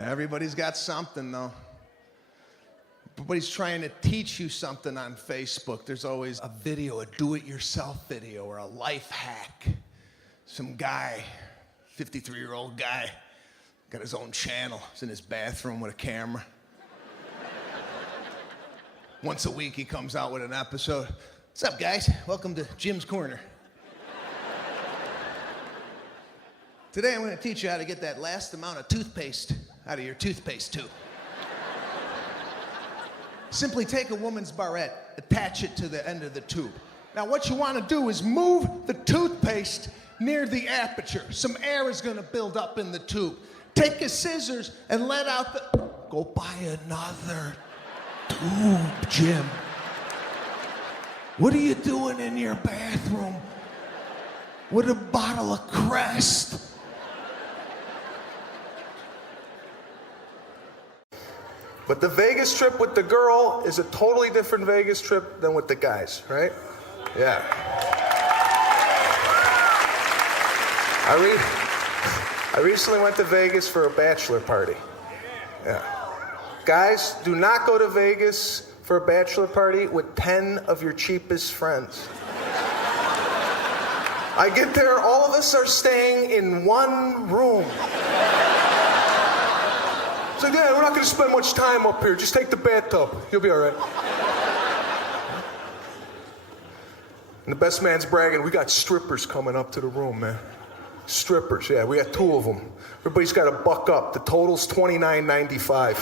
Everybody's got something, though. Everybody's trying to teach you something on Facebook. There's always a video, a do-it-yourself video, or a life hack. Some guy, 53-year-old guy, got his own channel. He's in his bathroom with a camera. Once a week, he comes out with an episode. What's up, guys? Welcome to Jim's Corner. Today, I'm going to teach you how to get that last amount of toothpaste out of your toothpaste tube. Simply take a woman's barrette, attach it to the end of the tube. Now, what you want to do is move the toothpaste near the aperture. Some air is going to build up in the tube. Take your scissors and let out the... Go buy another tube, Jim. What are you doing in your bathroom with a bottle of Crest? But the Vegas trip with the girl is a totally different Vegas trip than with the guys, right? Yeah. I recently went to Vegas for a bachelor party. Yeah. Guys, do not go to Vegas for a bachelor party with 10 of your cheapest friends. I get there, all of us are staying in one room. It's like, yeah, we're not going to spend much time up here. Just take the bathtub. You'll be all right. And the best man's bragging, we got strippers coming up to the room, man. Strippers, yeah, we got 2 of them. Everybody's got to buck up. The total's $29.95.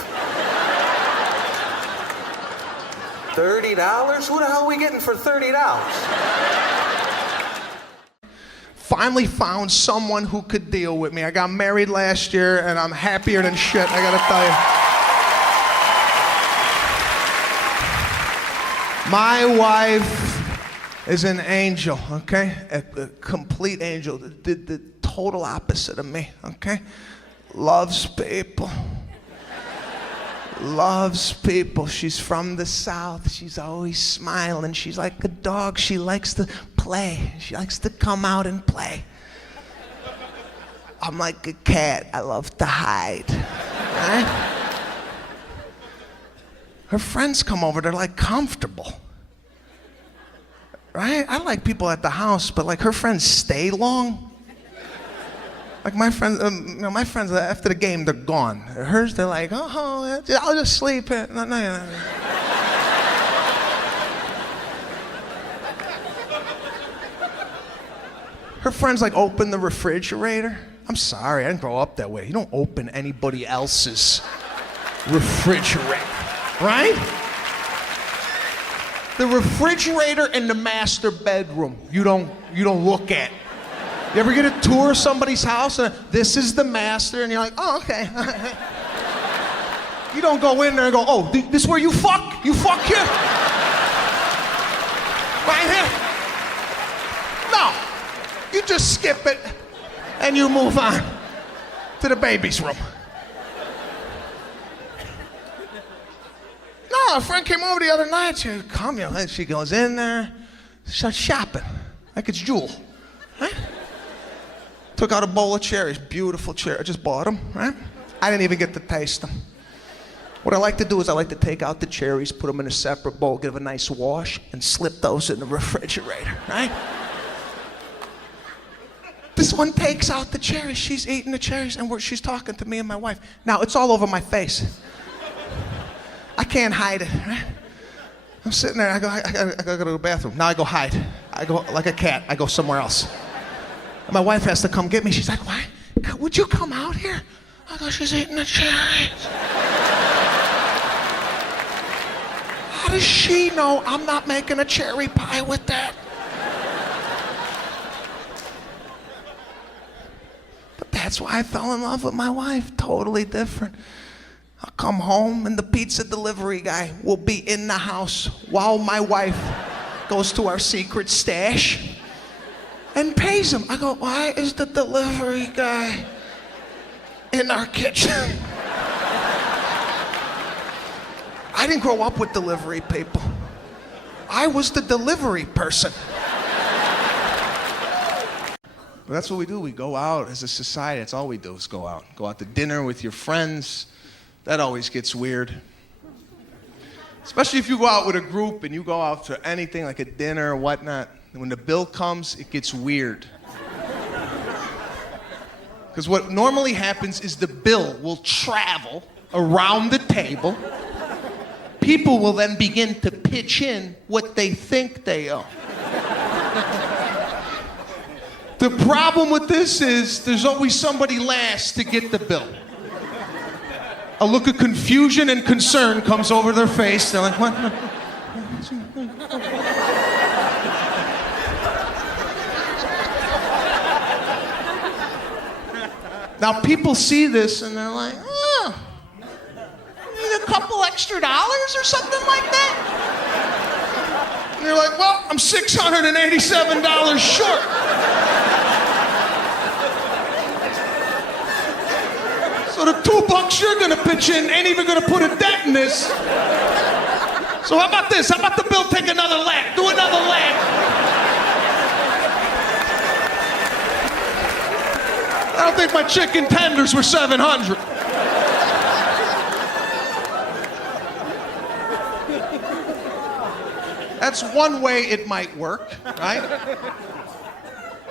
$30? Who the hell are we getting for $30? Finally found someone who could deal with me. I got married last year, and I'm happier than shit, I gotta tell you. My wife is an angel, okay? A complete angel, the total opposite of me, okay? Loves people. Loves people. She's from the South. She's always smiling. She's like a dog. She likes to play. She likes to come out and play. I'm like a cat. I love to hide. Right? Her friends come over. They're like comfortable. Right? I like people at the house, but like her friends stay long. Like my friends, my friends after the game, they're gone. Hers, they're like, oh, I'll just sleep here. No. Her friends like open the refrigerator. I'm sorry, I didn't grow up that way. You don't open anybody else's refrigerator, right? The refrigerator in the master bedroom, you don't look at. You ever get a tour of somebody's house and this is the master and you're like, oh, okay. You don't go in there and go, oh, this is where you fuck? You fuck here? Right here? No. You just skip it and you move on to the baby's room. No, a friend came over the other night. She goes in there, starts shopping like it's Jewel. Right? Took out a bowl of cherries, beautiful cherries. I just bought them, right? I didn't even get to taste them. What I like to do is I like to take out the cherries, put them in a separate bowl, give a nice wash, and slip those in the refrigerator, right? This one takes out the cherries. She's eating the cherries, and she's talking to me and my wife. Now, it's all over my face. I can't hide it, right? I'm sitting there, I gotta go to the bathroom. Now I go hide. I go like a cat, I go somewhere else. My wife has to come get me. She's like, why? Would you come out here? I go, she's eating the cherries. How does she know I'm not making a cherry pie with that? But that's why I fell in love with my wife. Totally different. I'll come home and the pizza delivery guy will be in the house while my wife goes to our secret stash and pays him. I go, why is the delivery guy in our kitchen? I didn't grow up with delivery people. I was the delivery person. But that's what we do. We go out as a society. That's all we do is go out. Go out to dinner with your friends. That always gets weird. Especially if you go out with a group and you go out to anything like a dinner or whatnot. And when the bill comes, it gets weird. Because what normally happens is the bill will travel around the table. People will then begin to pitch in what they think they owe. The problem with this is there's always somebody last to get the bill. A look of confusion and concern comes over their face. They're like, what? Now people see this and they're like, oh, need a couple extra dollars or something like that? And you're like, well, I'm $687 short. So the $2 you're gonna pitch in ain't even gonna put a dent in this. So how about this? How about the bill take another lap? Do another lap. I don't think my chicken tenders were $700. That's one way it might work, right?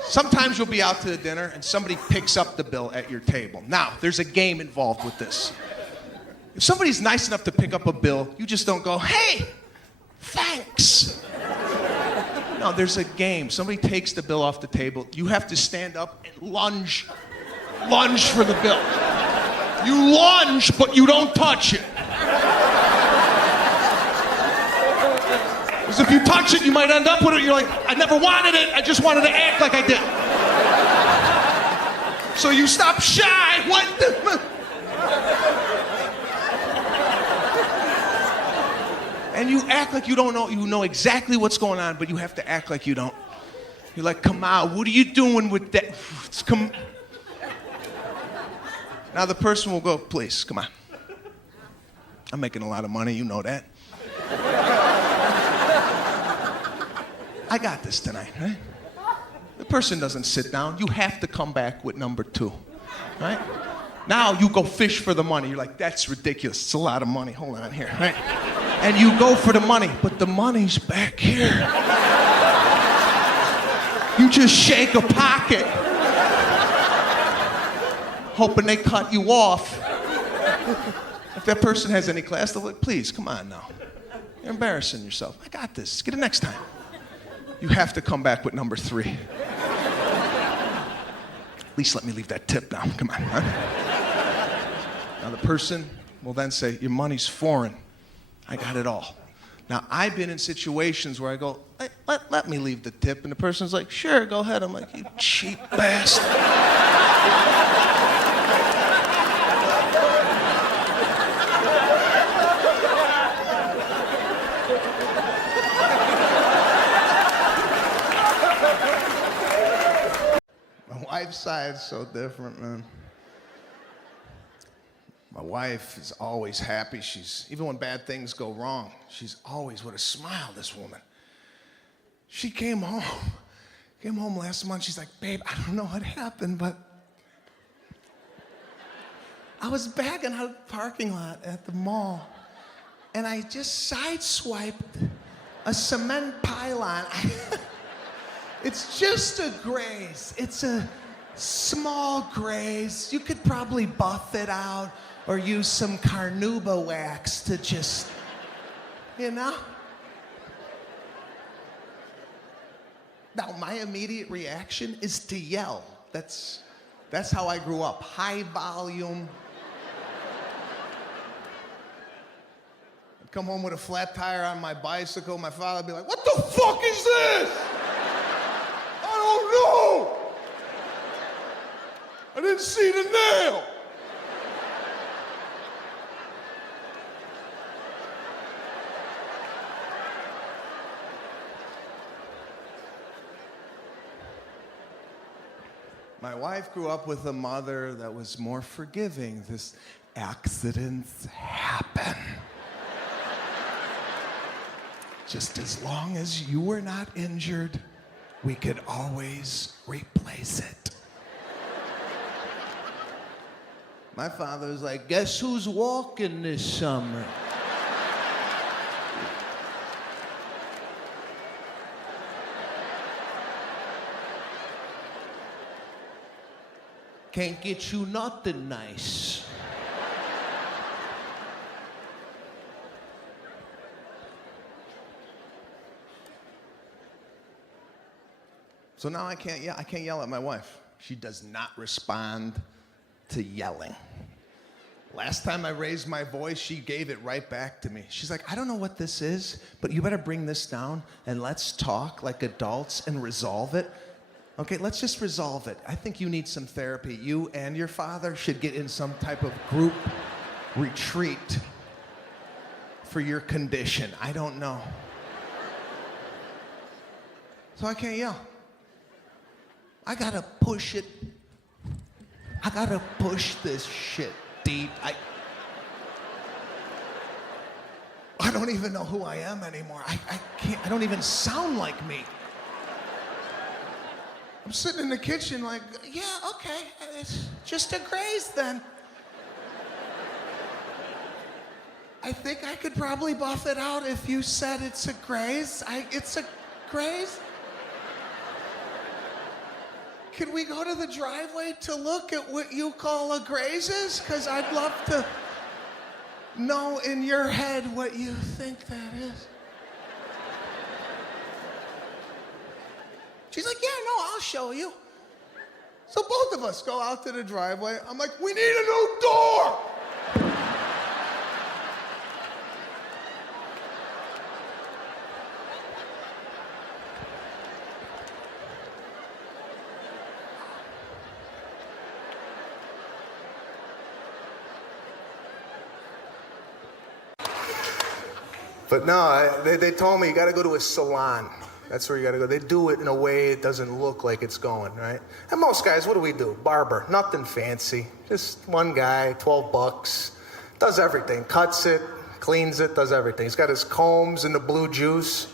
Sometimes you'll be out to the dinner and somebody picks up the bill at your table. Now, there's a game involved with this. If somebody's nice enough to pick up a bill, you just don't go, hey, thanks. No, there's a game. Somebody takes the bill off the table. You have to stand up and lunge for the bill. You lunge, but you don't touch it. Because if you touch it, you might end up with it. You're like, I never wanted it. I just wanted to act like I did. So you stop shy. What the? And you act like you don't know. You know exactly what's going on, but you have to act like you don't. You're like, come on, what are you doing with that? Come. Now the person will go, please, come on. I'm making a lot of money, you know that. I got this tonight, right? The person doesn't sit down. You have to come back with number 2, right? Now you go fish for the money. You're like, that's ridiculous. It's a lot of money. Hold on here, right? And you go for the money, but the money's back here. You just shake a pocket, hoping they cut you off. If that person has any class, they'll like, please, come on now. You're embarrassing yourself. I got this. Get it next time. You have to come back with number 3. At least let me leave that tip down. Come on, huh? Now the person will then say, your money's foreign. I got it all. Now I've been in situations where I go, let me leave the tip. And the person's like, sure, go ahead. I'm like, you cheap bastard. My wife's side is so different, man. My wife is always happy. Even when bad things go wrong, she's always with a smile, this woman. She came home last month. She's like, babe, I don't know what happened, but I was backing out of the parking lot at the mall, and I just sideswiped a cement pylon. It's just a graze. It's a small graze. You could probably buff it out or use some carnauba wax to just, you know? Now, my immediate reaction is to yell. That's how I grew up. High volume. I'd come home with a flat tire on my bicycle. My father would be like, what the fuck is this? I don't know. I didn't see the nail. My wife grew up with a mother that was more forgiving. This accidents happen. Just as long as you were not injured, we could always replace it. My father was like, guess who's walking this summer? Can't get you nothing nice. So now I can't yell at my wife. She does not respond to yelling. Last time I raised my voice, she gave it right back to me. She's like, I don't know what this is, but you better bring this down and let's talk like adults and resolve it. Okay, let's just resolve it. I think you need some therapy. You and your father should get in some type of group retreat for your condition. I don't know. So I can't yell. I gotta push it. I gotta push this shit deep. I don't even know who I am anymore. I can't, I don't even sound like me. I'm sitting in the kitchen like, yeah, okay, it's just a graze then. I think I could probably buff it out if you said it's a graze. It's a graze? Can we go to the driveway to look at what you call a grazes? Because I'd love to know in your head what you think that is. She's like, yeah, no, I'll show you. So both of us go out to the driveway. I'm like, we need a new door. But no, they told me you got to go to a salon. That's where you got to go. They do it in a way it doesn't look like it's going, right? And most guys, what do? Barber, nothing fancy. Just one guy, $12, does everything. Cuts it, cleans it, does everything. He's got his combs and the blue juice.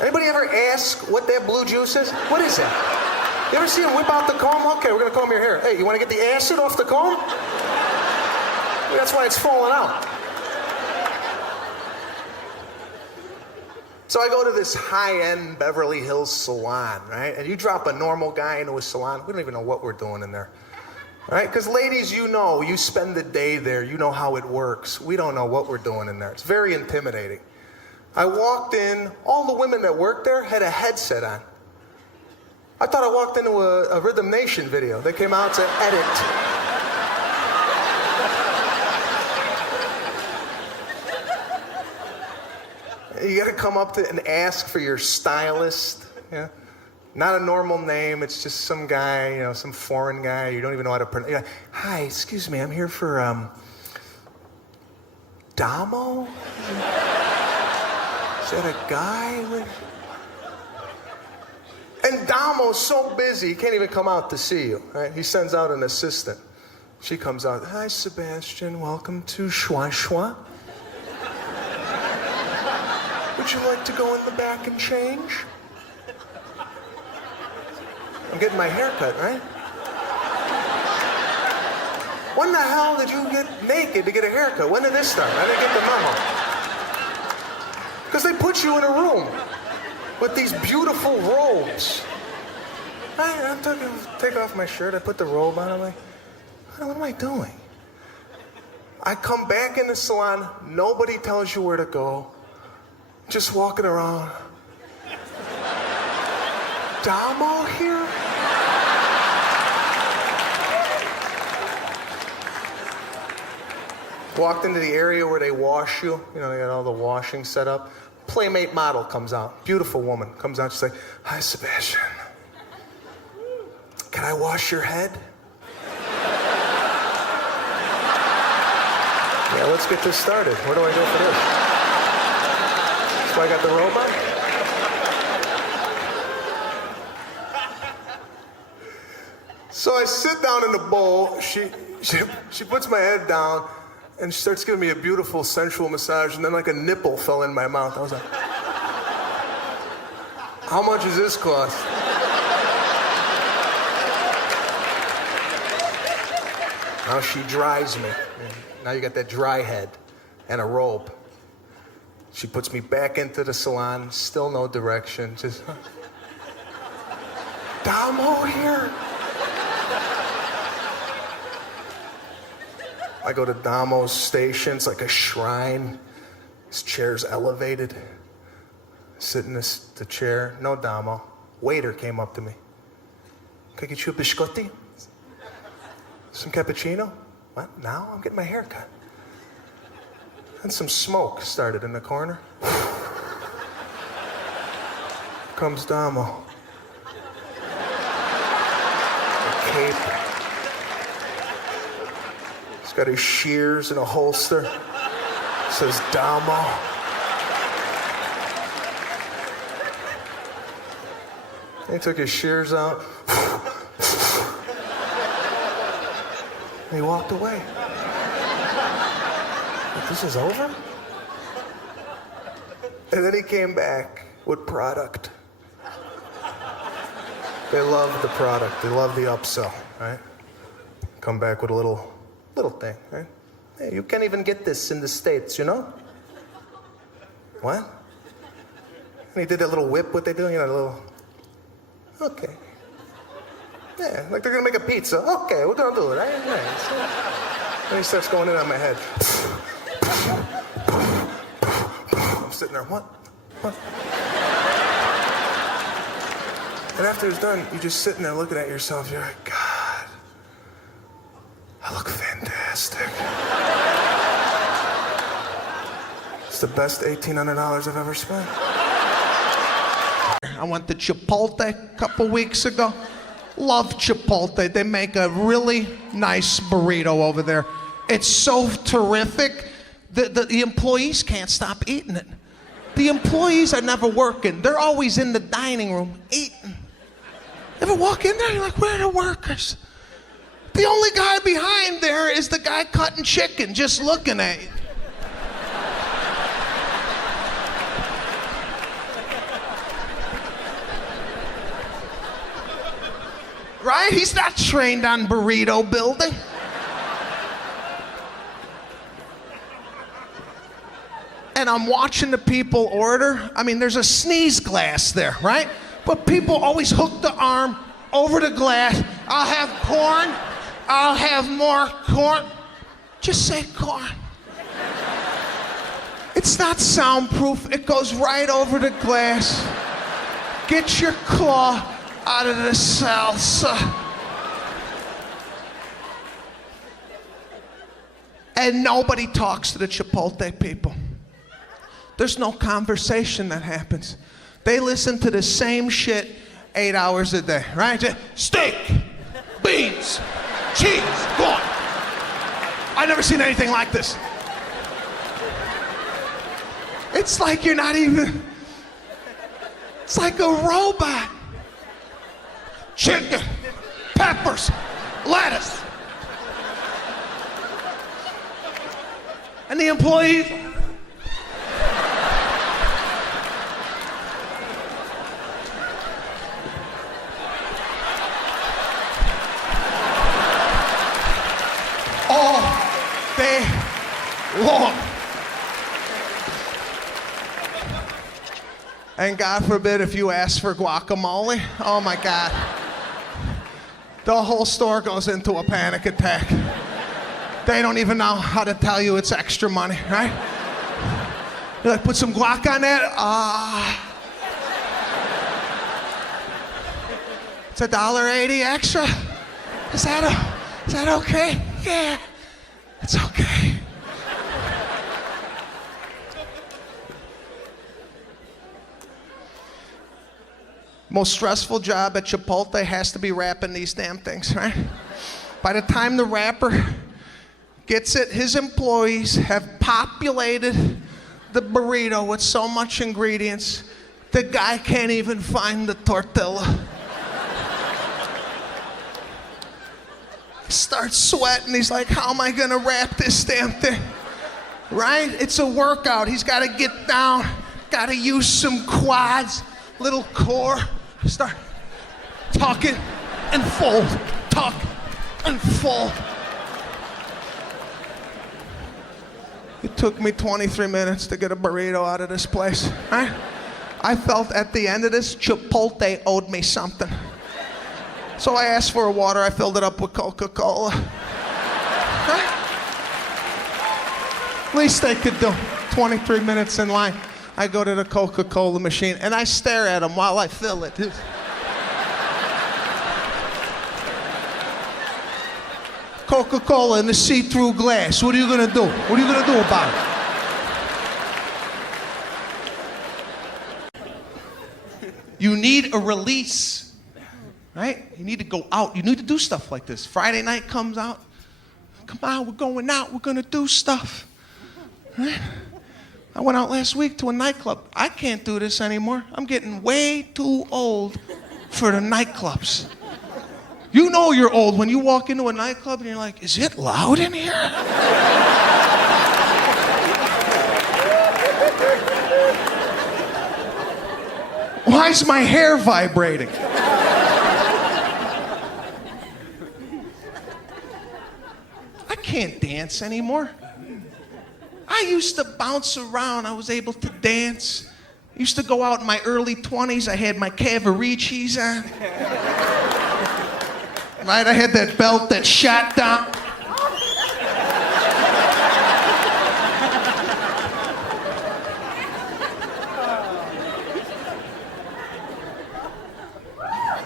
Anybody ever ask what that blue juice is? What is that? You ever see him whip out the comb? Okay, we're going to comb your hair. Hey, you want to get the acid off the comb? That's why it's falling out. So I go to this high-end Beverly Hills salon, right? And you drop a normal guy into a salon, we don't even know what we're doing in there, right? Because ladies, you know, you spend the day there, you know how it works. We don't know what we're doing in there. It's very intimidating. I walked in, all the women that worked there had a headset on. I thought I walked into a Rhythm Nation video. They came out to edit. You got to come up to and ask for your stylist. Yeah, not a normal name. It's just some guy, you know, some foreign guy. You don't even know how to pronounce. Like, hi, excuse me. I'm here for Damo. Is that a guy? And Damo's so busy he can't even come out to see you. Right? He sends out an assistant. She comes out. Hi, Sebastian. Welcome to Schwa Schwa. Would you like to go in the back and change? I'm getting my hair cut, right? When the hell did you get naked to get a haircut? When did this start? I didn't get the memo. Because they put you in a room with these beautiful robes. I take off my shirt, I put the robe on, I'm like, what am I doing? I come back in the salon, nobody tells you where to go. Just walking around. Damo here? Walked into the area where they wash you. You know, they got all the washing set up. Playmate model comes out. Beautiful woman comes out. She's like, hi, Sebastian. Can I wash your head? Yeah, let's get this started. Where do I go for this? So I got the robot. So I sit down in the bowl. She puts my head down and she starts giving me a beautiful sensual massage, and then like a nipple fell in my mouth. I was like, how much does this cost? Now she dries me. Now you got that dry head and a robe. She puts me back into the salon, still no direction. Just, Damo here. I go to Damo's station. It's like a shrine. His chair's elevated. Sit in the chair. No Damo. Waiter came up to me. Can I get you a biscotti? Some cappuccino? What? Now? I'm getting my hair cut. And some smoke started in the corner. Comes Damo. A cape. He's got his shears in a holster. Says Damo. He took his shears out. And he walked away. This is over? And then he came back with product. They love the product. They love the upsell, right? Come back with a little thing, right? Hey, you can't even get this in the States, you know? What? And he did that little whip, what they do, you know, a little... Okay. Yeah, like they're gonna make a pizza. Okay, we're gonna do it, right? Nice. Then he starts going in on my head. I'm sitting there, what? And after it's done, you're just sitting there looking at yourself. You're like, God, I look fantastic. It's the best $1,800 I've ever spent. I went to Chipotle a couple weeks ago. Love Chipotle. They make a really nice burrito over there. It's so terrific. The employees can't stop eating it. The employees are never working. They're always in the dining room eating. Ever walk in there, you're like, where are the workers? The only guy behind there is the guy cutting chicken, just looking at you. Right? He's not trained on burrito building. And I'm watching the people order. I mean, there's a sneeze glass there, right? But people always hook the arm over the glass. I'll have corn. I'll have more corn. Just say corn. It's not soundproof. It goes right over the glass. Get your claw out of the salsa. And nobody talks to the Chipotle people. There's no conversation that happens. They listen to the same shit 8 hours a day, right? Steak, beans, cheese, corn. I've never seen anything like this. It's like you're not even, it's like a robot. Chicken, peppers, lettuce. And the employees, all day long. And God forbid if you ask for guacamole, oh my God. The whole store goes into a panic attack. They don't even know how to tell you it's extra money, right? You're like, put some guac on that? It's $1.80 extra? Is that okay? Yeah, it's okay. Most stressful job at Chipotle has to be wrapping these damn things, right? By the time the wrapper gets it, his employees have populated the burrito with so much ingredients, the guy can't even find the tortilla. He starts sweating. He's like, how am I gonna wrap this damn thing? Right? It's a workout. He's gotta get down, gotta use some quads, little core. Start talking and fold, talk and fold. It took me 23 minutes to get a burrito out of this place. Right? I felt at the end of this, Chipotle owed me something. So I asked for a water. I filled it up with Coca-Cola. Right? Least they could do. 23 minutes in line. I go to the Coca-Cola machine and I stare at them while I fill it. Coca-Cola in the see-through glass. What are you gonna do? What are you gonna do about it? You need a release, right? You need to go out. You need to do stuff like this. Friday night comes out. Come on, we're going out. We're gonna do stuff. Right? I went out last week to a nightclub. I can't do this anymore. I'm getting way too old for the nightclubs. You know you're old when you walk into a nightclub and you're like, is it loud in here? Why is my hair vibrating? I can't dance anymore. I used to bounce around. I was able to dance. I used to go out in my early 20s. I had my Cavaricis on. Right? I had that belt that shot down.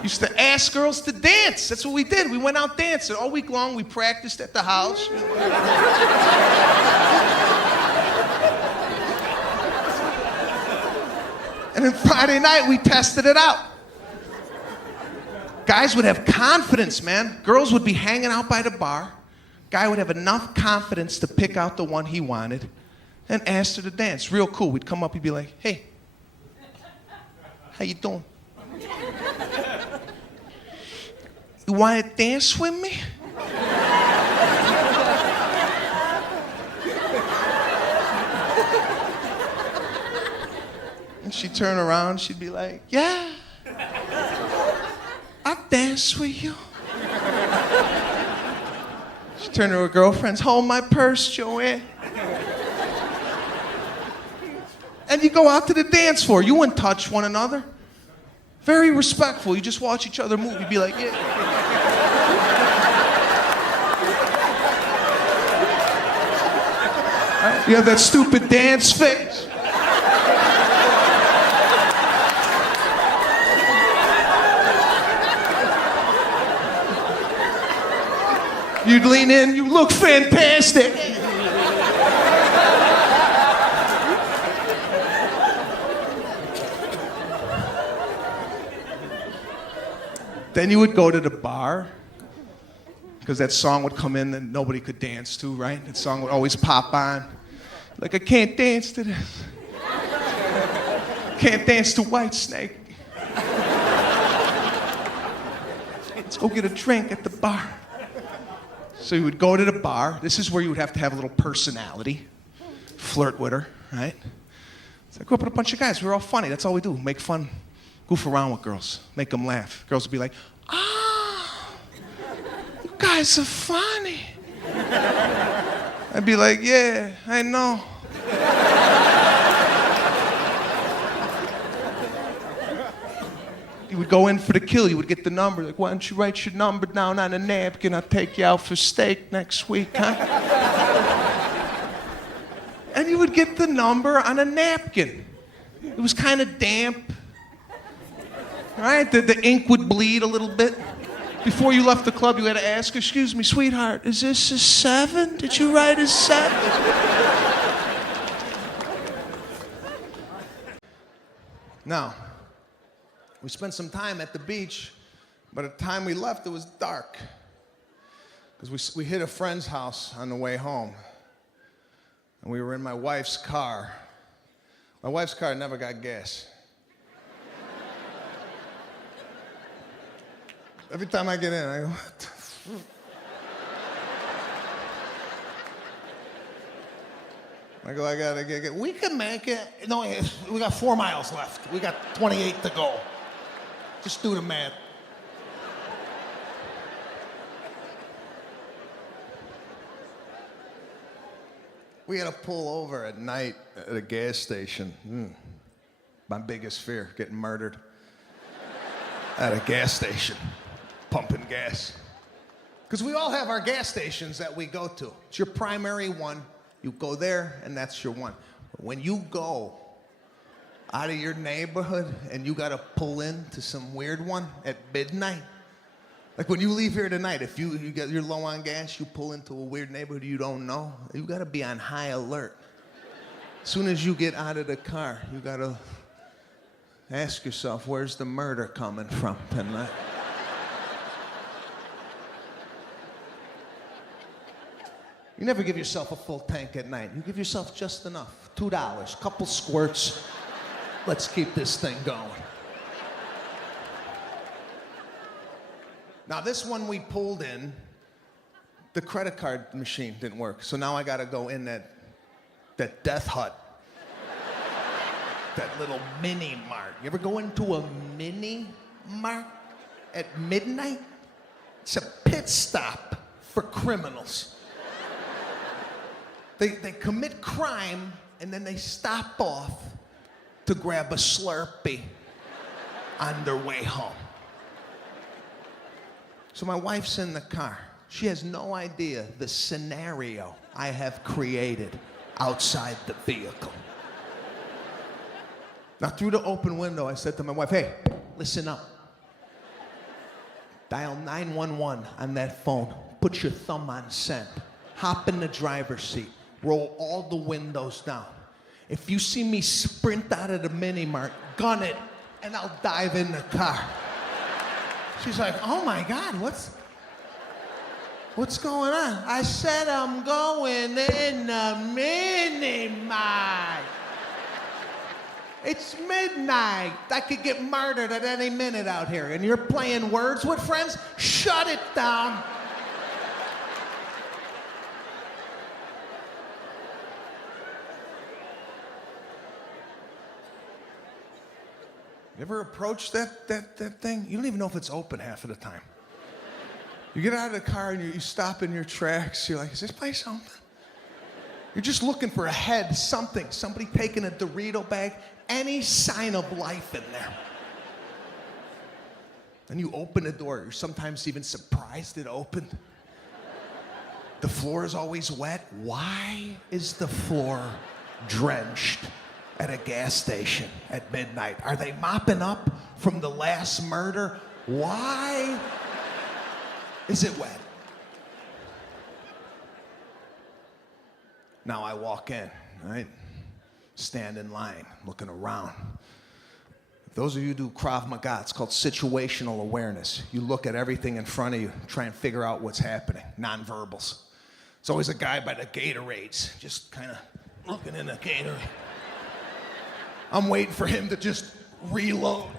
Used to ask girls to dance. That's what we did. We went out dancing. All week long, we practiced at the house. And then Friday night, we tested it out. Guys would have confidence, man. Girls would be hanging out by the bar. Guy would have enough confidence to pick out the one he wanted and ask her to dance. Real cool. We'd come up, he'd be like, hey, how you doing? You want to dance with me? And she'd turn around, she'd be like, yeah. I'll dance with you. She turned to her girlfriends, hold my purse, Joanne. And you go out to the dance floor. You wouldn't touch one another. Very respectful. You just watch each other move. You'd be like, yeah. Right? You have that stupid dance face. You'd lean in, you look fantastic. Then you would go to the bar, because that song would come in that nobody could dance to, right? That song would always pop on. Like, I can't dance to this. Can't dance to Whitesnake. Let's go get a drink at the bar. So you would go to the bar. This is where you would have to have a little personality. Flirt with her, right? So I grew up with a bunch of guys. We were all funny. That's all we do. Make fun, goof around with girls, make them laugh. Girls would be like, ah, you guys are funny. I'd be like, yeah, I know. You would go in for the kill. You would get the number. Like, why don't you write your number down on a napkin? I'll take you out for steak next week, huh? And you would get the number on a napkin. It was kind of damp. Right? The ink would bleed a little bit. Before you left the club, you had to ask, excuse me, sweetheart, is this a 7? Did you write a 7? Now, we spent some time at the beach, but at the time we left, it was dark. Because we hit a friend's house on the way home. And we were in my wife's car. My wife's car never got gas. Every time I get in, I go, what the fuck? I go, I gotta get, we can make it. No, we got 4 miles left. We got 28 to go. Just do the math. We had to pull over at night at a gas station. My biggest fear, getting murdered at a gas station, pumping gas. Because we all have our gas stations that we go to. It's your primary one. You go there, and that's your one. But when you go out of your neighborhood and you got to pull into some weird one at midnight, like when you leave here tonight, if you're low on gas, you pull into a weird neighborhood you don't know, you got to be on high alert. As soon as you get out of the car, you got to ask yourself, where's the murder coming from tonight? You never give yourself a full tank at night. You give yourself just enough, $2, couple squirts. Let's keep this thing going. Now this one we pulled in, the credit card machine didn't work. So now I gotta go in that death hut. That little mini mart. You ever go into a mini mart at midnight? It's a pit stop for criminals. They commit crime and then they stop off to grab a Slurpee on their way home. So my wife's in the car. She has no idea the scenario I have created outside the vehicle. Now, through the open window, I said to my wife, hey, listen up. Dial 911 on that phone. Put your thumb on send. Hop in the driver's seat. Roll all the windows down. If you see me sprint out of the mini-mart, gun it, and I'll dive in the car. She's like, oh my God, what's going on? I said I'm going in the mini-mart. It's midnight. I could get murdered at any minute out here. And you're playing words with friends? Shut it down. You ever approach that thing? You don't even know if it's open half of the time. You get out of the car and you stop in your tracks. You're like, is this place open? You're just looking for a head, something. Somebody taking a Dorito bag. Any sign of life in there. Then you open the door. You're sometimes even surprised it opened. The floor is always wet. Why is the floor drenched at a gas station at midnight? Are they mopping up from the last murder? Why is it wet? Now I walk in, right? Stand in line, looking around. Those of you who do Krav Maga, it's called situational awareness. You look at everything in front of you, try and figure out what's happening, nonverbals. There's always a guy by the Gatorades, just kind of looking in the Gatorade. I'm waiting for him to just reload.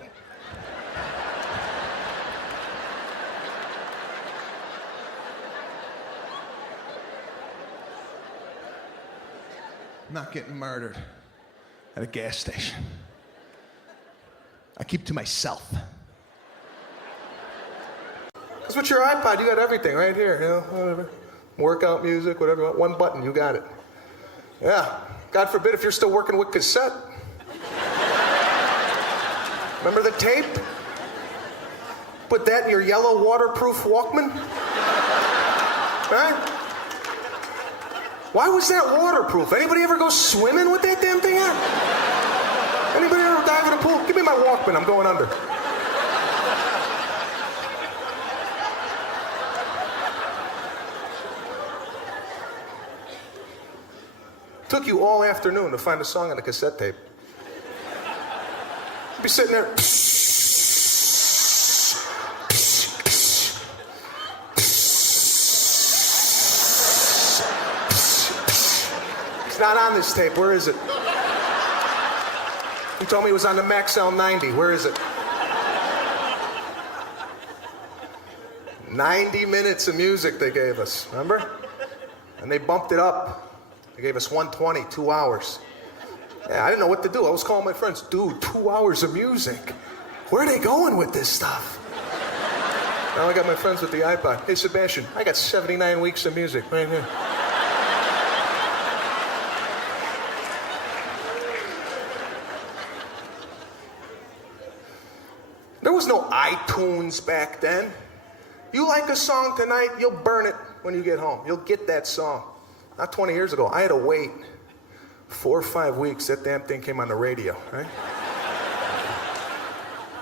I'm not getting murdered at a gas station. I keep to myself. Because with your iPod, you got everything right here, you know, whatever. Workout music, whatever you want. One button, you got it. Yeah. God forbid if you're still working with cassette. Remember the tape? Put that in your yellow waterproof Walkman. Right? Why was that waterproof? Anybody ever go swimming with that damn thing on? Anybody ever dive in a pool? Give me my Walkman, I'm going under. Took you all afternoon to find a song on a cassette tape. You'd be sitting there. It's not on this tape. Where is it? You told me it was on the Max L90. Where is it? 90 minutes of music they gave us, remember? And they bumped it up. They gave us 120, 2 hours. Yeah, I didn't know what to do. I was calling my friends, dude, 2 hours of music. Where are they going with this stuff? Now I got my friends with the iPod. Hey, Sebastian, I got 79 weeks of music right here. was no iTunes back then. You like a song tonight, you'll burn it when you get home. You'll get that song. Not 20 years ago, I had to wait 4 or 5 weeks. That damn thing came on the radio, right?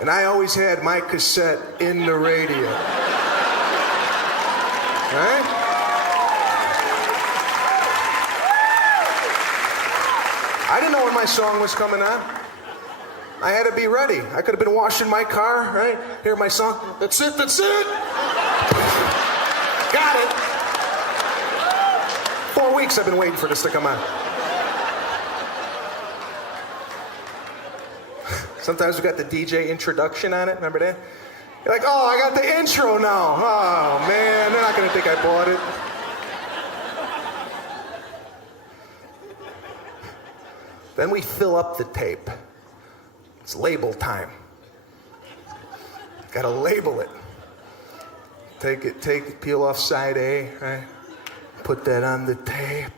And I always had my cassette in the radio. Right? I didn't know when my song was coming on. I had to be ready. I could have been washing my car, right? Hear my song. That's it, that's it. Got it. 4 weeks I've been waiting for this to come on. Sometimes we got the DJ introduction on it, remember that? You're like, oh, I got the intro now. Oh, man, they're not gonna think I bought it. Then we fill up the tape. It's label time. Gotta label it. Take it, peel off side A, right? Put that on the tape.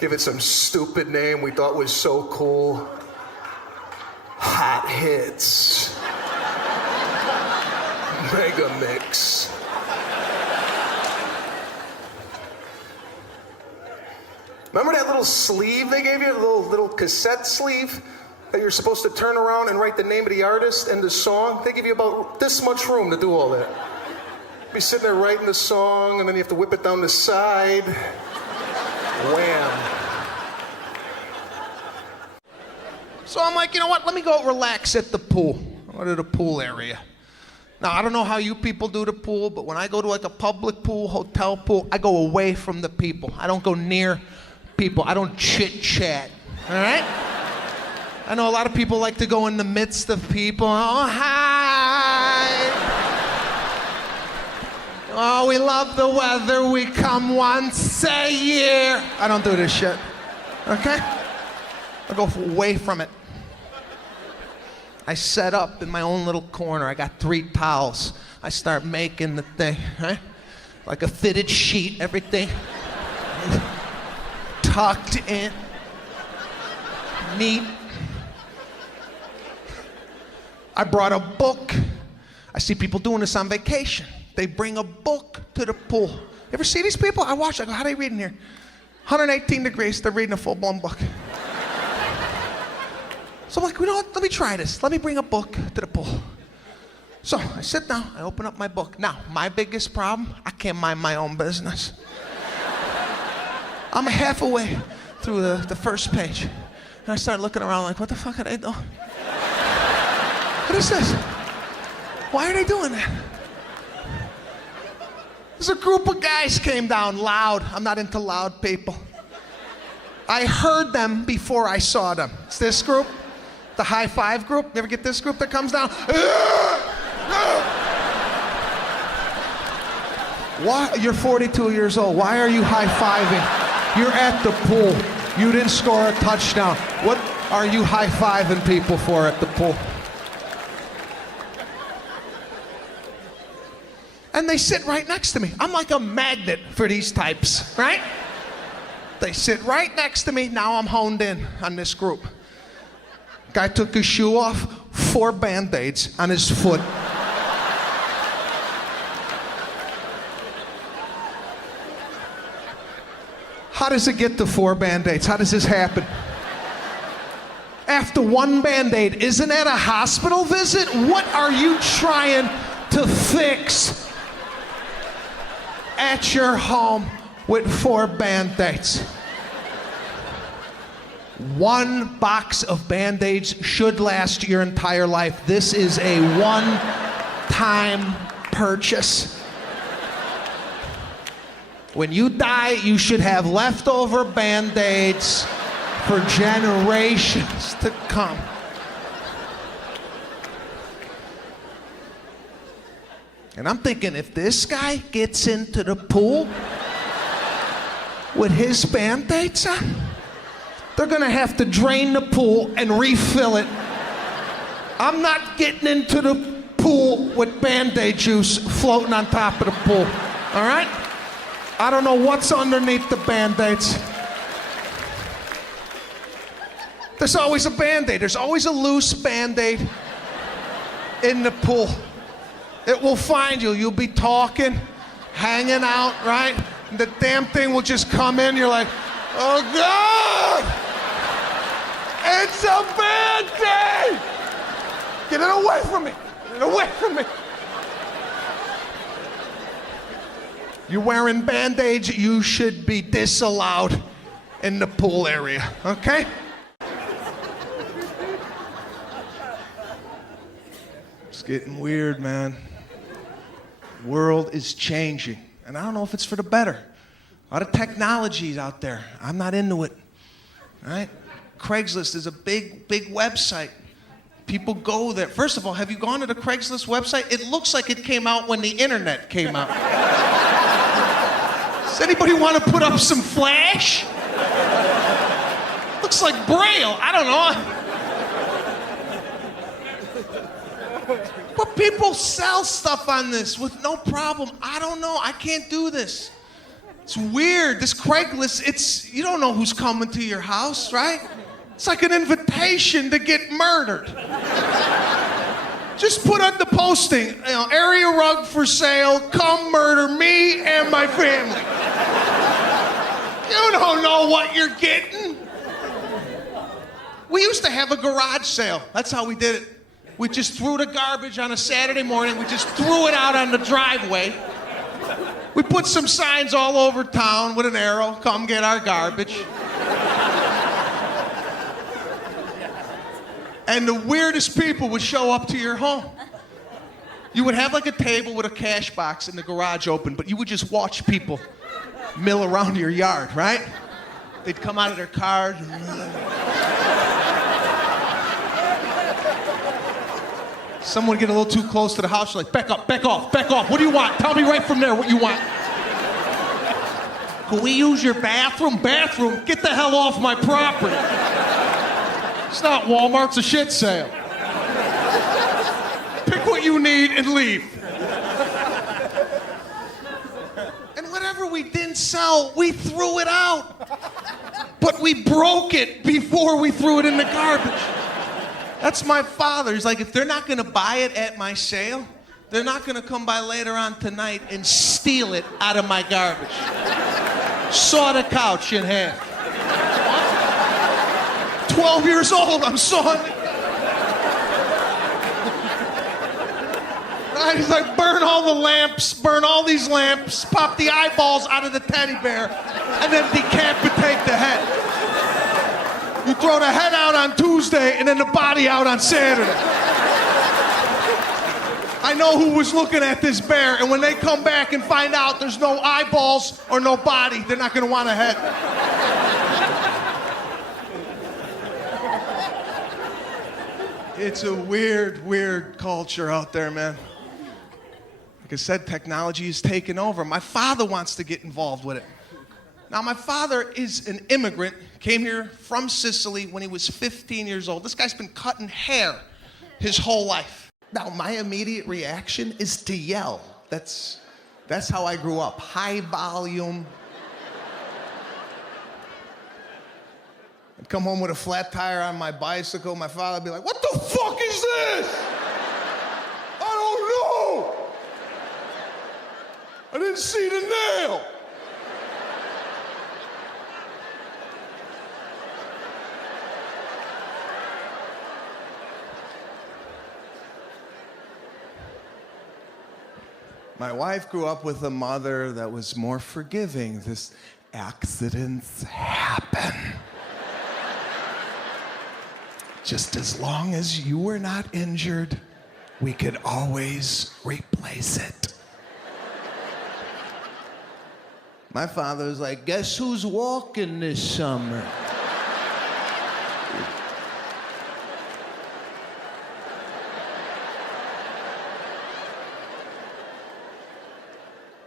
Give it some stupid name we thought was so cool. Hot Hits. Mega Mix. Remember that little sleeve they gave you? A little cassette sleeve that you're supposed to turn around and write the name of the artist and the song? They give you about this much room to do all that. Be sitting there writing the song, and then you have to whip it down the side. Wham. So I'm like, you know what? Let me go relax at the pool. I go to the pool area. Now, I don't know how you people do the pool, but when I go to like a public pool, hotel pool, I go away from the people. I don't go near people. I don't chit-chat, all right? I know a lot of people like to go in the midst of people. Oh, hi. Oh, we love the weather. We come once a year. I don't do this shit, okay? I go away from it. I set up in my own little corner. I got 3 towels. I start making the thing, right? Like a fitted sheet, everything tucked in, neat. I brought a book. I see people doing this on vacation. They bring a book to the pool. You ever see these people? I watch, I go, how do they read in here? 118 degrees, they're reading a full-blown book. So I'm like, you know what, let me try this. Let me bring a book to the pool. So I sit down, I open up my book. Now, my biggest problem, I can't mind my own business. I'm half away through the first page. And I start looking around like, what the fuck are they doing? What is this? Why are they doing that? There's a group of guys came down loud. I'm not into loud people. I heard them before I saw them. It's this group, the high five group. You ever get this group that comes down? Why? You're 42 years old. Why are you high-fiving? You're at the pool. You didn't score a touchdown. What are you high-fiving people for at the pool? And they sit right next to me. I'm like a magnet for these types, right? They sit right next to me. Now I'm honed in on this group. Guy took his shoe off, 4 Band-Aids on his foot. How does it get to 4 Band-Aids? How does this happen? After 1 Band-Aid, isn't that a hospital visit? What are you trying to fix at your home with 4 Band-Aids? 1 box of Band-Aids should last your entire life. This is a one-time purchase. When you die, you should have leftover Band-Aids for generations to come. And I'm thinking, if this guy gets into the pool with his Band-Aids on, they're gonna have to drain the pool and refill it. I'm not getting into the pool with Band-Aid juice floating on top of the pool, all right? I don't know what's underneath the Band-Aids. There's always a Band-Aid. There's always a loose Band-Aid. in the pool. It will find you. You'll be talking, hanging out, right? And the damn thing will just come in. You're like, oh God! It's a bad day! Get it away from me! Get it away from me! You're wearing Band-Aids, you should be disallowed in the pool area, okay? It's getting weird, man. The world is changing, and I don't know if it's for the better. A lot of technologies out there. I'm not into it, right? Craigslist is a big, big website. People go there. First of all, have you gone to the Craigslist website? It looks like it came out when the internet came out. Does anybody want to put up some flash? Looks like Braille. I don't know. But people sell stuff on this with no problem. I don't know. I can't do this. It's weird. This Craigslist, you don't know who's coming to your house, right? It's like an invitation to get murdered. Just put on the posting, area rug for sale, come murder me and my family. You don't know what you're getting. We used to have a garage sale. That's how we did it. We just threw the garbage on a Saturday morning. We just threw it out on the driveway. We put some signs all over town with an arrow, come get our garbage. And the weirdest people would show up to your home. You would have like a table with a cash box in the garage open, but you would just watch people mill around your yard, right? They'd come out of their cars. Someone would get a little too close to the house, you're like, back up, back off, back off. What do you want? Tell me right from there what you want. Can we use your bathroom? Bathroom? Get the hell off my property. It's not Walmart, it's a shit sale. Pick what you need and leave. And whatever we didn't sell, we threw it out. But we broke it before we threw it in the garbage. That's my father. He's like, if they're not gonna buy it at my sale, they're not gonna come by later on tonight and steal it out of my garbage. Saw the couch in half. 12 years old, I'm sawing it. Right? He's like, burn all the lamps, burn all these lamps, pop the eyeballs out of the teddy bear, and then decapitate the head. You throw the head out on Tuesday and then the body out on Saturday. I know who was looking at this bear, and when they come back and find out there's no eyeballs or no body, they're not gonna want a head. It's a weird, weird culture out there, man. Like I said, technology is taking over. My father wants to get involved with it. Now, my father is an immigrant, came here from Sicily when he was 15 years old. This guy's been cutting hair his whole life. Now, my immediate reaction is to yell. That's how I grew up, high volume. I'd come home with a flat tire on my bicycle. My father would be like, what the fuck is this? I don't know. I didn't see the nail. My wife grew up with a mother that was more forgiving. This accidents happen. Just as long as you were not injured, we could always replace it. My father was like, guess who's walking this summer?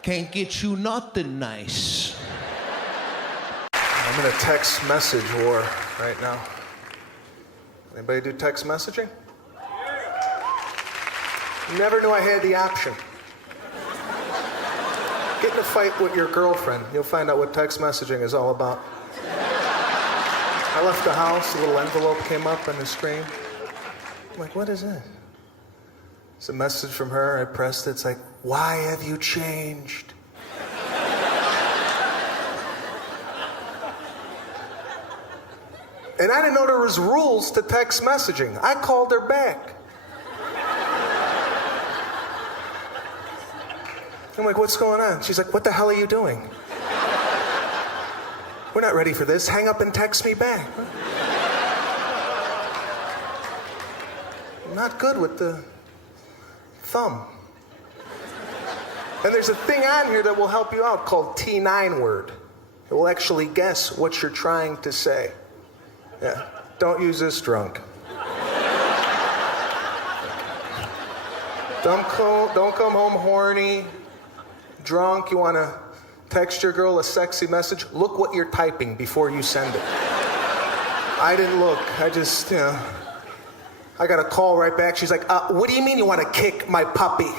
Can't get you nothing nice. I'm in a text message war right now. Anybody do text messaging? Never knew I had the option. Get in a fight with your girlfriend. You'll find out what text messaging is all about. I left the house, a little envelope came up on the screen. I'm like, what is this? It's a message from her. I pressed it. It's like, why have you changed? And I didn't know there was rules to text messaging. I called her back. I'm like, what's going on? She's like, what the hell are you doing? We're not ready for this. Hang up and text me back. I'm not good with the thumb. And there's a thing on here that will help you out called T9 word. It will actually guess what you're trying to say. Yeah, don't use this drunk. Don't come home horny, drunk. You want to text your girl a sexy message? Look what you're typing before you send it. I didn't look. I just, I got a call right back. She's like, what do you mean you want to kick my puppy?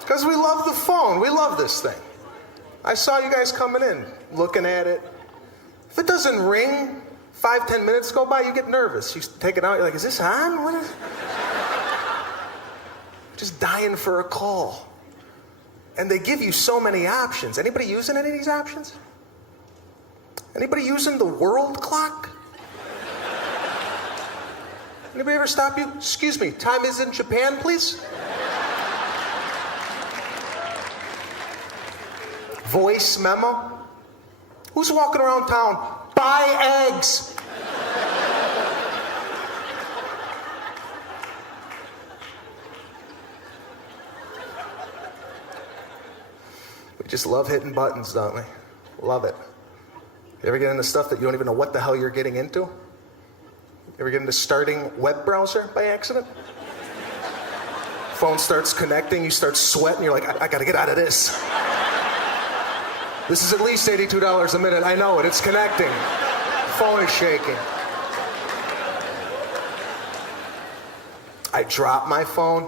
Because we love the phone. We love this thing. I saw you guys coming in, looking at it. If it doesn't ring, 5-10 minutes go by, you get nervous. You take it out, you're like, is this on? What is... Just dying for a call. And they give you so many options. Anybody using any of these options? Anybody using the world clock? Anybody ever stop you? Excuse me, time is in Japan, please? Voice memo? Who's walking around town? Buy eggs. We just love hitting buttons, don't we? Love it. You ever get into stuff that you don't even know what the hell you're getting into? You ever get into starting web browser by accident? Phone starts connecting, you start sweating, you're like, I gotta get out of this. This is at least $82 a minute. I know it. It's connecting. Phone is shaking. I drop my phone.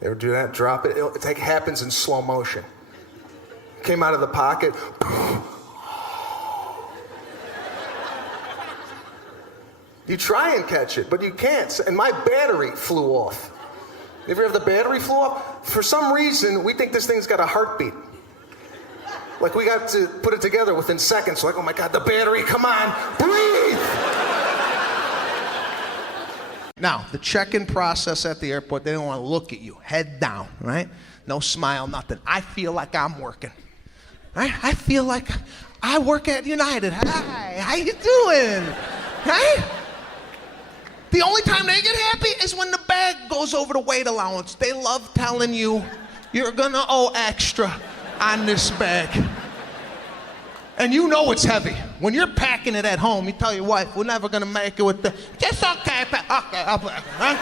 You ever do that? Drop it. It happens in slow motion. Came out of the pocket. You try and catch it, but you can't. And my battery flew off. You ever have the battery flew off? For some reason, we think this thing's got a heartbeat. Like we got to put it together within seconds. Like, oh my God, the battery, come on, breathe! Now, the check-in process at the airport, they don't want to look at you, head down, right? No smile, nothing. I feel like I'm working, right? I feel like I work at United. Hi, how you doing? Right? The only time they get happy is when the bag goes over the weight allowance. They love telling you you're gonna owe extra on this bag. And you know it's heavy. When you're packing it at home, you tell your wife, we're never gonna make it with the, just okay, I'll pack it, right?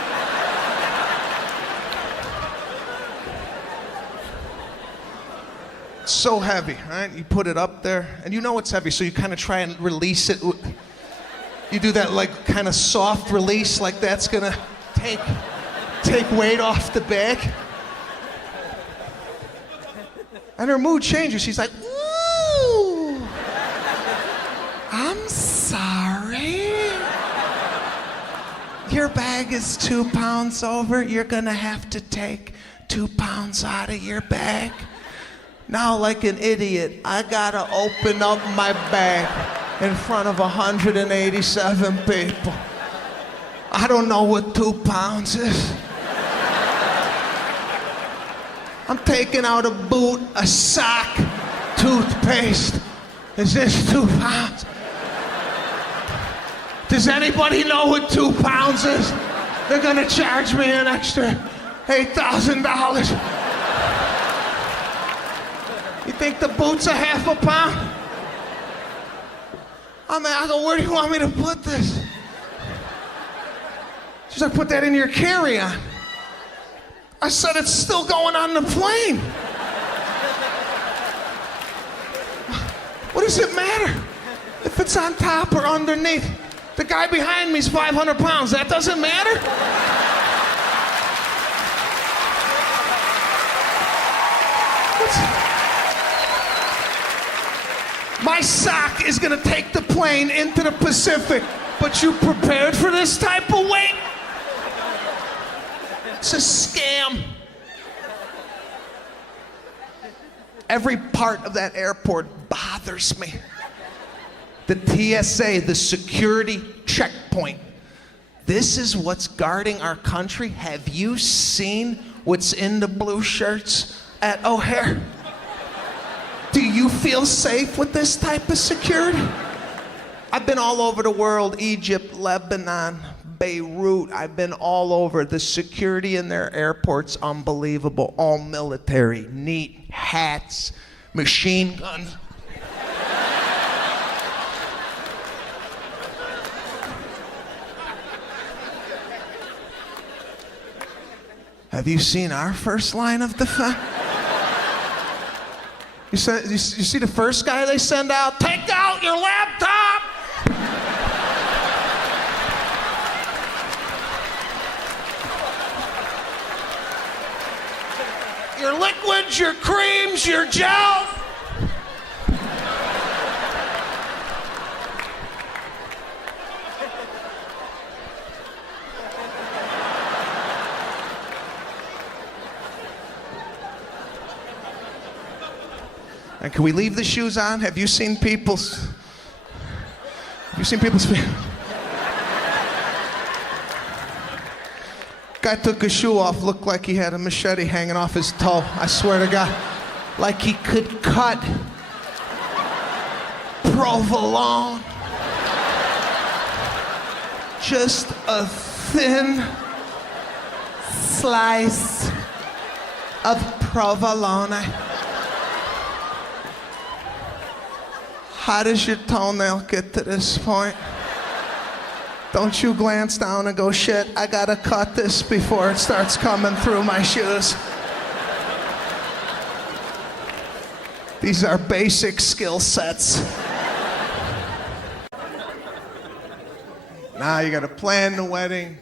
It's so heavy, right? You put it up there, and you know it's heavy, so you kind of try and release it. You do that like kind of soft release, like that's gonna take weight off the bag. And her mood changes. She's like, ooh, I'm sorry. Your bag is 2 pounds over. You're gonna have to take 2 pounds out of your bag. Now, like an idiot, I gotta open up my bag in front of 187 people. I don't know what 2 pounds is. I'm taking out a boot, a sock, toothpaste. Is this 2 pounds? Does anybody know what 2 pounds is? They're gonna charge me an extra $8,000. You think the boot's a half a pound? I go, where do you want me to put this? She's like, put that in your carry-on. I said, it's still going on the plane. What does it matter if it's on top or underneath? The guy behind me is 500 pounds. That doesn't matter? My sock is gonna take the plane into the Pacific, but you prepared for this type of weight? It's a scam. Every part of that airport bothers me. The TSA, the security checkpoint. This is what's guarding our country. Have you seen what's in the blue shirts at O'Hare? Do you feel safe with this type of security? I've been all over the world, Egypt, Lebanon, Beirut. I've been all over. The security in their airports, unbelievable. All military, neat, hats, machine guns. Have you seen our first line of defense? You see the first guy they send out? Take out your laptop! Your liquids, your creams, your gel. And can we leave the shoes on? Have you seen people's feet? Guy took his shoe off, looked like he had a machete hanging off his toe. I swear to God, like he could cut provolone. Just a thin slice of provolone. How does your toenail get to this point? Don't you glance down and go, shit, I gotta cut this before it starts coming through my shoes. These are basic skill sets. Now you gotta plan the wedding.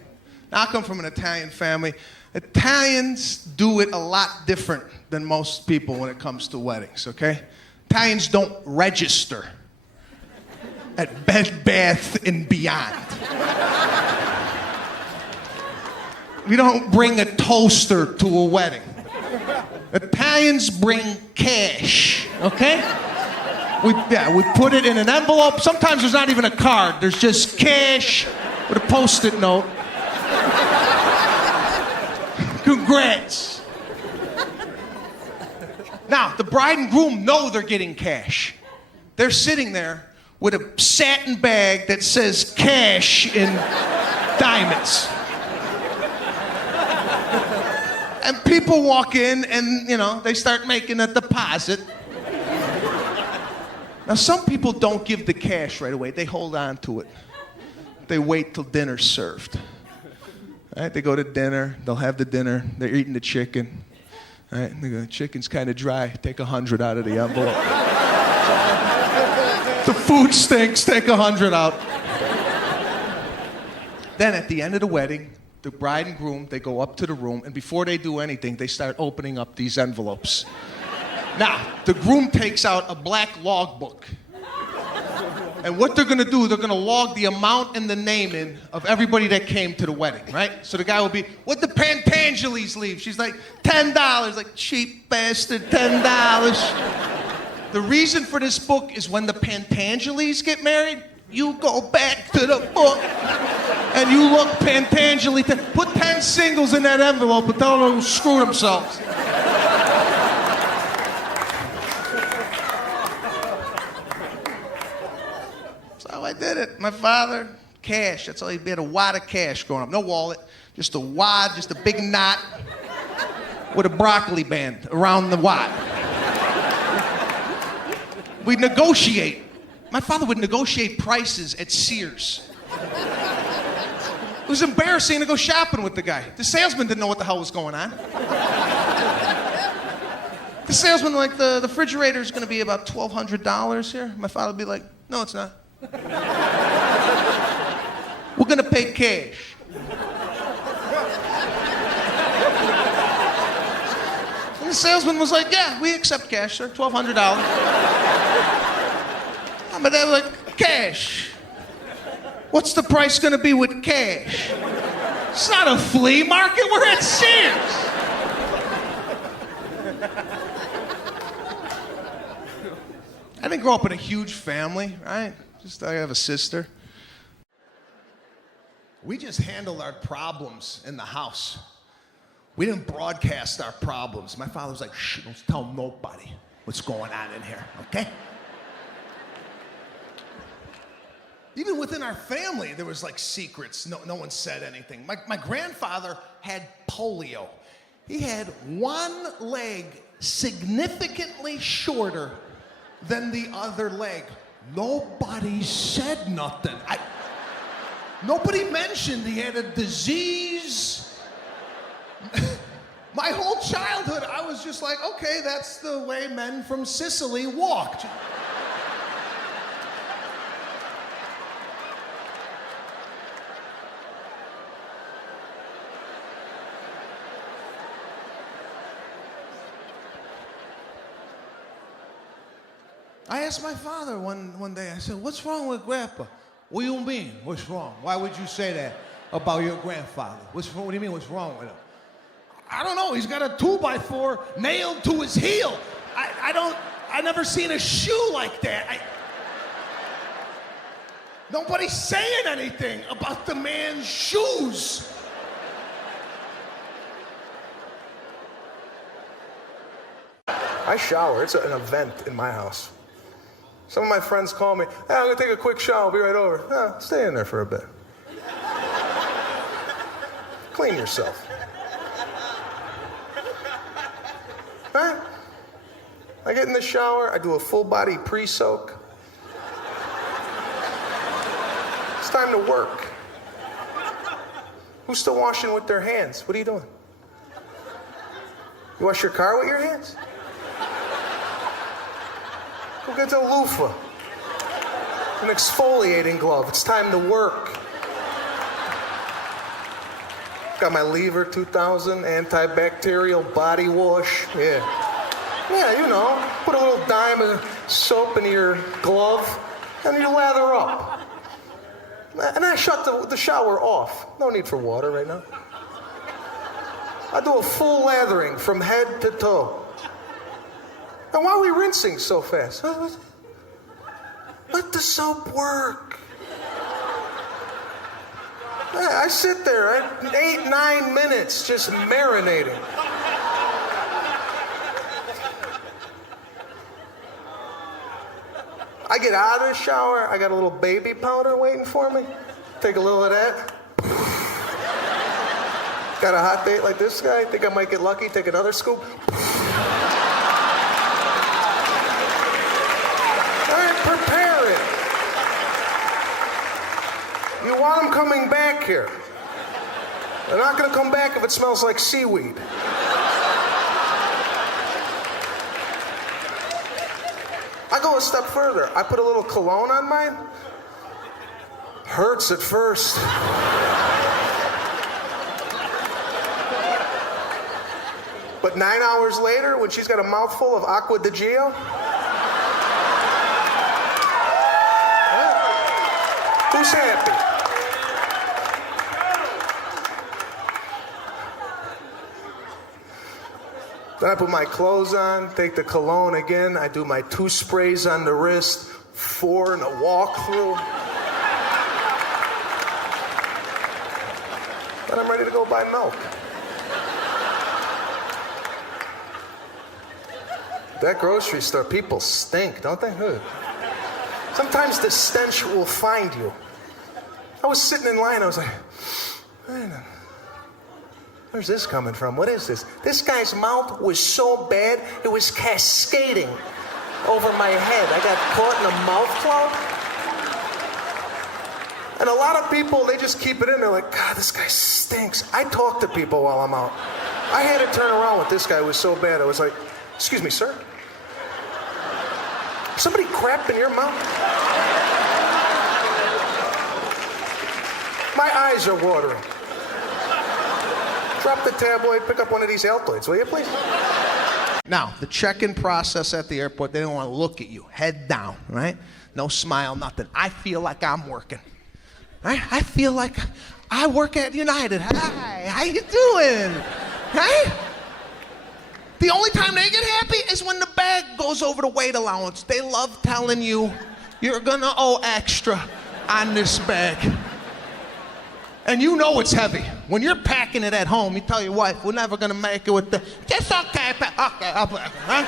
Now I come from an Italian family. Italians do it a lot different than most people when it comes to weddings, okay? Italians don't register at Bed Bath & Beyond. We don't bring a toaster to a wedding. Italians bring cash, okay? We put it in an envelope. Sometimes there's not even a card. There's just cash with a Post-it note. Congrats. Now, the bride and groom know they're getting cash. They're sitting there with a satin bag that says cash in diamonds. And people walk in and, they start making a deposit. Now, some people don't give the cash right away. They hold on to it. They wait till dinner's served. All right, they go to dinner. They'll have the dinner. They're eating the chicken. All right, they go, the chicken's kind of dry. Take 100 out of the envelope. The food stinks. Take 100 out. Then at the end of the wedding, the bride and groom, they go up to the room, and before they do anything, they start opening up these envelopes. Now, the groom takes out a black logbook. And what they're gonna do, they're gonna log the amount and the name in of everybody that came to the wedding, right? So the guy will be, what'd the Pantangelis leave? She's like, $10. Like, cheap bastard, $10. The reason for this book is when the Pantangelis get married, you go back to the book and you look Pantangeli. Put 10 singles in that envelope and tell them to screw themselves. That's how I did it. My father, cash. That's all he had, a wad of cash growing up. No wallet, just a wad, just a big knot with a broccoli band around the wad. We'd negotiate. My father would negotiate prices at Sears. It was embarrassing to go shopping with the guy. The salesman didn't know what the hell was going on. The salesman, like, the refrigerator's gonna be about $1,200 here. My father would be like, no, it's not. We're gonna pay cash. And the salesman was like, yeah, we accept cash, sir, $1,200. But they're like, cash. What's the price gonna be with cash? It's not a flea market, we're at Sears. I didn't grow up in a huge family, right? I have a sister. We just handled our problems in the house. We didn't broadcast our problems. My father was like, shh, don't tell nobody what's going on in here, okay? Even within our family, there was like secrets. No one said anything. My grandfather had polio. He had one leg significantly shorter than the other leg. Nobody said nothing. Nobody mentioned he had a disease. My whole childhood, I was just like, okay, that's the way men from Sicily walked. I asked my father one day, I said, what's wrong with Grandpa? What do you mean, what's wrong? Why would you say that about your grandfather? What's wrong? What do you mean, what's wrong with him? I don't know, he's got a 2x4 nailed to his heel. I never seen a shoe like that. Nobody's saying anything about the man's shoes. I shower. It's an event in my house. Some of my friends call me, hey, I'm going to take a quick shower. I'll be right over. Stay in there for a bit. Clean yourself. Right? I get in the shower. I do a full body pre-soak. It's time to work. Who's still washing with their hands? What are you doing? You wash your car with your hands? Go get a loofah, an exfoliating glove. It's time to work. Got my Lever 2000 antibacterial body wash. Yeah, you know, put a little dime of soap in your glove and you lather up. And I shut the shower off. No need for water right now. I do a full lathering from head to toe. And why are we rinsing so fast? Let the soap work. Yeah, I sit there 8-9 minutes just marinating. I get out of the shower, I got a little baby powder waiting for me. Take a little of that. Got a hot date like this guy? Think I might get lucky, take another scoop? Prepare it. You want them coming back here. They're not going to come back if it smells like seaweed. I go a step further. I put a little cologne on mine. Hurts at first. But 9 hours later, when she's got a mouthful of Aqua di Gio, who's happy? Then I put my clothes on, take the cologne again. I do my 2 sprays on the wrist, 4 in a walkthrough. Then I'm ready to go buy milk. That grocery store, people stink, don't they? Sometimes the stench will find you. I was sitting in line, I was like, where's this coming from? What is this? This guy's mouth was so bad, it was cascading over my head. I got caught in a mouth cloud. And a lot of people, they just keep it in. They're like, God, this guy stinks. I talk to people while I'm out. I had to turn around with this guy. It was so bad. I was like, excuse me, sir? Somebody crapped in your mouth? My eyes are watering. Drop the tabloid, pick up one of these Altoids, will you please? Now, the check-in process at the airport, they don't want to look at you. Head down, right? No smile, nothing. I feel like I'm working. Right? I feel like I work at United. Hi, how you doing? Right? The only time they get happy is when the bag goes over the weight allowance. They love telling you you're gonna owe extra on this bag. And you know it's heavy. When you're packing it at home, you tell your wife, we're never gonna make it with the, just okay, okay, I'll pack it, right?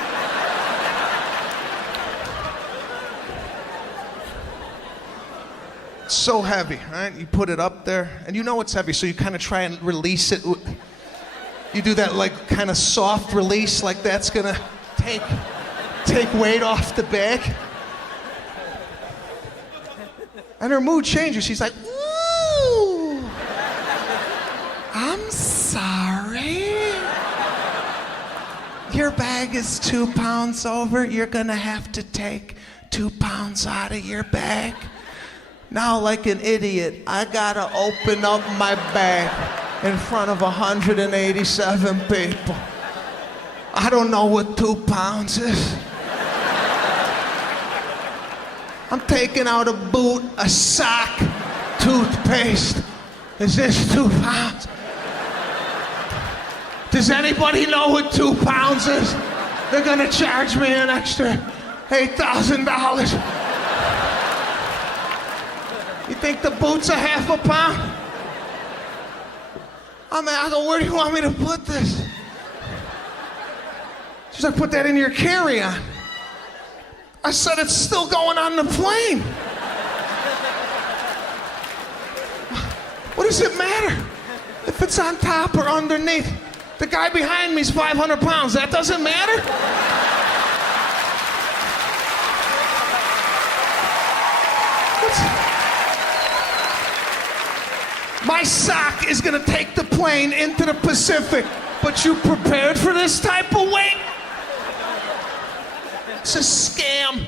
It's so heavy, right? You put it up there, and you know it's heavy, so you kind of try and release it. You do that like kind of soft release, like that's gonna take weight off the bag. And her mood changes. She's like, ooh, I'm sorry. Your bag is 2 pounds over. You're gonna have to take 2 pounds out of your bag. Now, like an idiot, I gotta open up my bag in front of 187 people. I don't know what 2 pounds is. I'm taking out a boot, a sock, toothpaste. Is this 2 pounds? Does anybody know what 2 pounds is? They're gonna charge me an extra $8,000. You think the boot's a half a pound? I go, where do you want me to put this? She's like, put that in your carry-on. I said, it's still going on the plane. What does it matter if it's on top or underneath? The guy behind me's 500 pounds. That doesn't matter? My sock is gonna take the plane into the Pacific, but you prepared for this type of weight? It's a scam.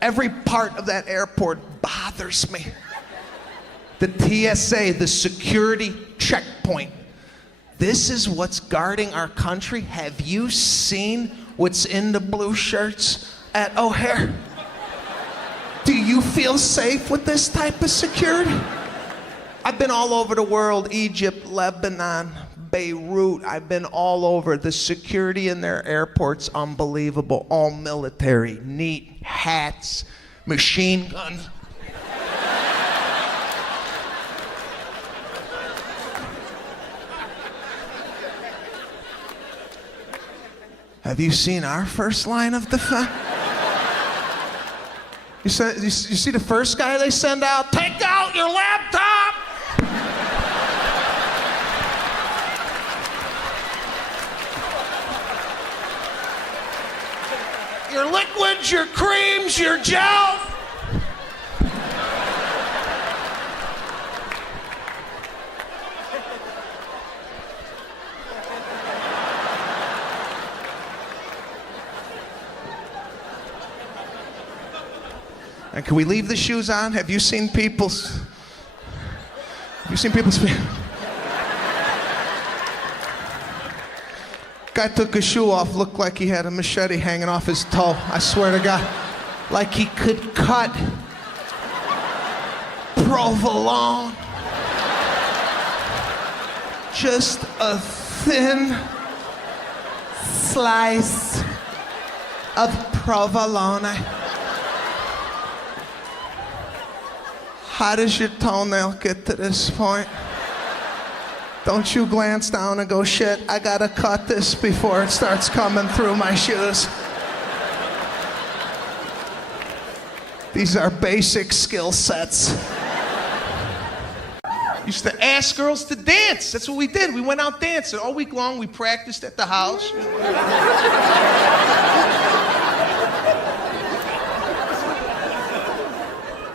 Every part of that airport bothers me. The TSA, the security checkpoint. This is what's guarding our country. Have you seen what's in the blue shirts at O'Hare? Do you feel safe with this type of security? I've been all over the world, Egypt, Lebanon, Beirut. I've been all over. The security in their airports, unbelievable. All military, neat, hats, machine guns. Have you seen our first line of defense? You see the first guy they send out? Take out your laptop! Your liquids, your creams, your gel. And can we leave the shoes on? Have you seen people's feet? Guy took his shoe off, looked like he had a machete hanging off his toe. I swear to God, like he could cut provolone. Just a thin slice of provolone. How does your toenail get to this point? Don't you glance down and go, shit, I gotta cut this before it starts coming through my shoes. These are basic skill sets. Used to ask girls to dance. That's what we did. We went out dancing. All week long, we practiced at the house.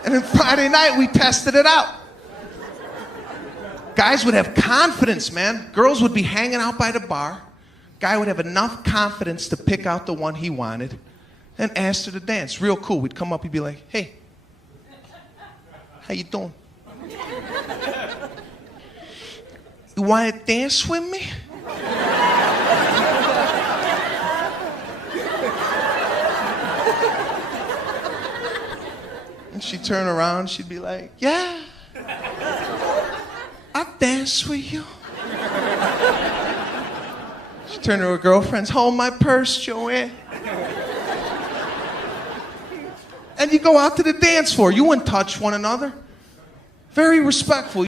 And then Friday night, we tested it out. Guys would have confidence, man. Girls would be hanging out by the bar. Guy would have enough confidence to pick out the one he wanted and ask her to dance. Real cool. We'd come up, he'd be like, hey, how you doing? You want to dance with me? And she'd turn around, she'd be like, yeah, I'll dance with you. She'd turn to her girlfriends, hold my purse, Joanne. And you go out to the dance floor. You wouldn't touch one another. Very respectful.